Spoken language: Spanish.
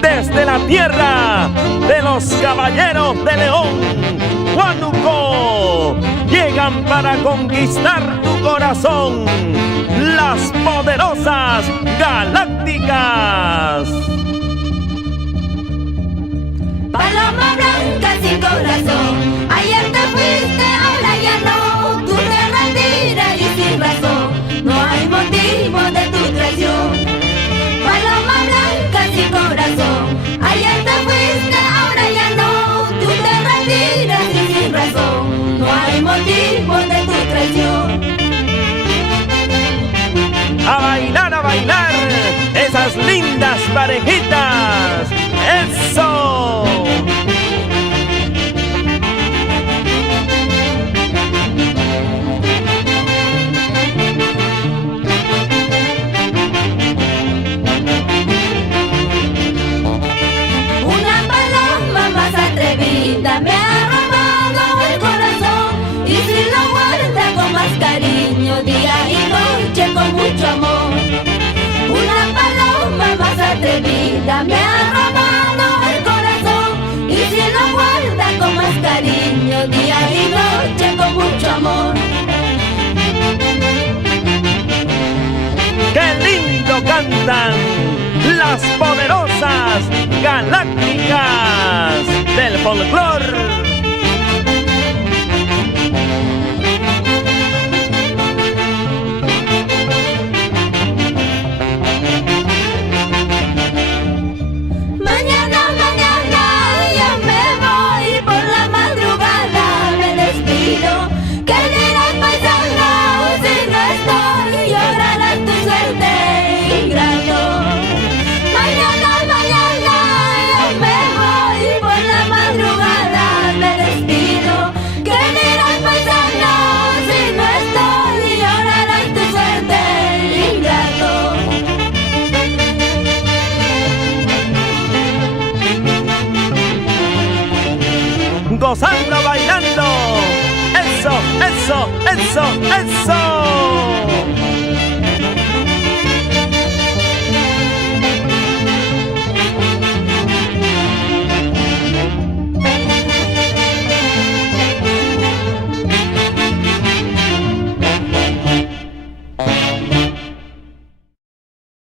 Desde la tierra de los caballeros de León, Huánuco, llegan para conquistar tu corazón, las poderosas galácticas. Paloma blanca sin corazón, ayer te fuiste, ahora ya no. Tú te retiras y sin razón, no hay motivo de tu traición. Paloma blanca sin corazón, ayer te fuiste, ahora ya no. Tú te retiras y sin razón, no hay motivo de tu traición. A bailar, esas lindas parejitas. ¡Eso! Una paloma más atrevida me ha robado el corazón, y si lo guarda con más cariño día y noche con mucho amor. Una paloma más atrevida me ha robado el corazón, y si lo guarda con más cariño día y noche con mucho amor. ¡Qué lindo cantan las poderosas galácticas del folclore! Gozando, bailando, eso, eso, eso, eso.